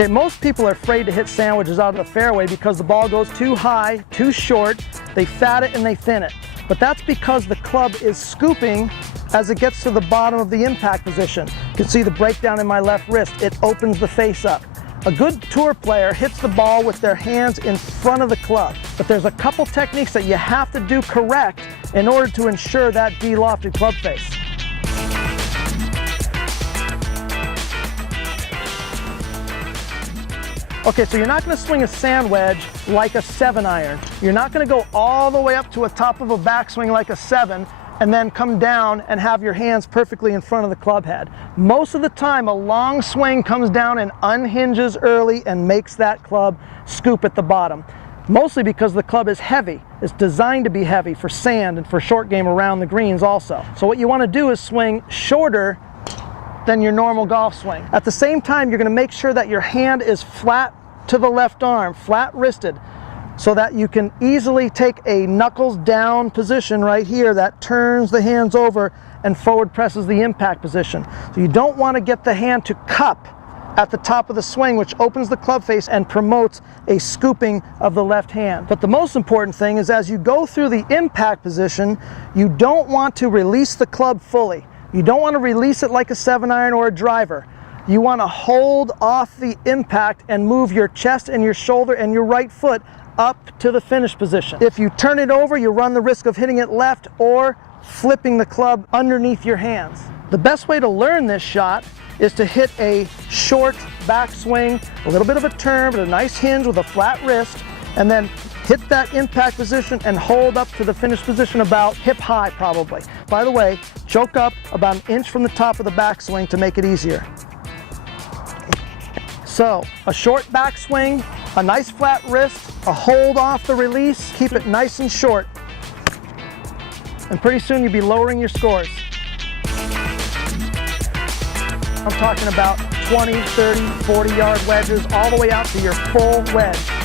Okay, most people are afraid to hit sandwiches out of the fairway because the ball goes too high, too short, they fat it and they thin it. But that's because the club is scooping as it gets to the bottom of the impact position. You can see the breakdown in my left wrist. It opens the face up. A good tour player hits the ball with their hands in front of the club, but there's a couple techniques that you have to do correct in order to ensure that de-lofted club face. Okay, so you're not going to swing a sand wedge like a 7-iron. You're not going to go all the way up to a top of a backswing like a 7 and then come down and have your hands perfectly in front of the club head. Most of the time, a long swing comes down and unhinges early and makes that club scoop at the bottom. Mostly because the club is heavy. It's designed to be heavy for sand and for short game around the greens also. So what you want to do is swing shorter than your normal golf swing. At the same time, you're going to make sure that your hand is flat to the left arm, flat wristed, so that you can easily take a knuckles down position right here that turns the hands over and forward presses the impact position. So you don't want to get the hand to cup at the top of the swing, which opens the club face and promotes a scooping of the left hand. But the most important thing is as you go through the impact position, you don't want to release the club fully. You don't want to release it like a 7-iron or a driver. You want to hold off the impact and move your chest and your shoulder and your right foot up to the finish position. If you turn it over, you run the risk of hitting it left or flipping the club underneath your hands. The best way to learn this shot is to hit a short backswing, a little bit of a turn, but a nice hinge with a flat wrist, and then hit that impact position and hold up to the finish position about hip high probably. By the way, choke up about an inch from the top of the backswing to make it easier. So, a short backswing, a nice flat wrist, a hold off the release, keep it nice and short. And pretty soon you'll be lowering your scores. I'm talking about 20, 30, 40-yard wedges all the way out to your full wedge.